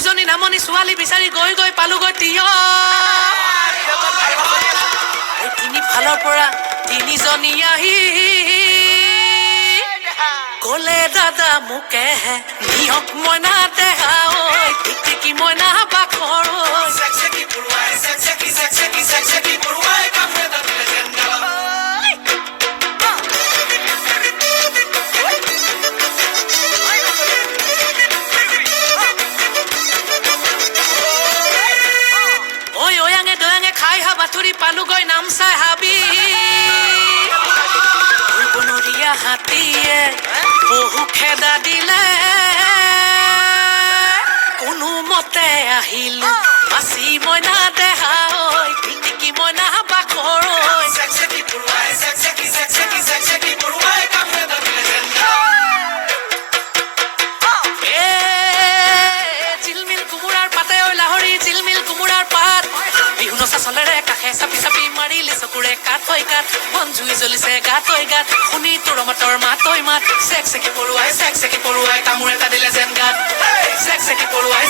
দুজনী নামনি ছোৱালী বিচাৰি গৈ গৈ পালোগৈ তিয় তিনিফালৰ পৰা তিনিজনী আহি ক'লে দাদা মোকে নিয়ক মইনা দেহা ঐ টিকটিকি মইনা বাখৰ বাথুৰি পালোগৈ নামচাই হাবি বনৰীয়া হাতীয়ে বহু খেদা দিলে কোনো মতে আহিলো বাচি মইনা দেহা ঐ টিকটিকি মইনা বাখৰ জিলমিল কোমোৰাৰ পাতে ঐ লাহৰি জিলমিল কোমোৰাৰ পাত বিহু নচা চলেৰে কাষে চাপি চাপি মাৰিলে চকুৰে কাঠ হৈ কাঠ মন জুই জ্বলিছে গাত হৈ গাত শুনি তোৰ মাতৰ মাত ঐ মাত চেক চেকি পৰুৱাই কামোৰ এটা দিলে যেন গাত চেক চেকি পৰুৱাই